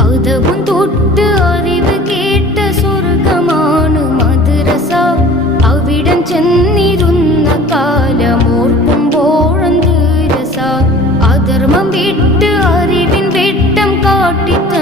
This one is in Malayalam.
അതവും തൊട്ട് അറിവ് കേട്ട സ്വർഗമാണ് മദ്രസ. അവിടം ചെന്നിരുന്ന കാലമോർക്കുമ്പോഴെന്ത് രസ. അധർമ്മം വിട്ട് അറിവിൻ വെട്ടം കാട്ടി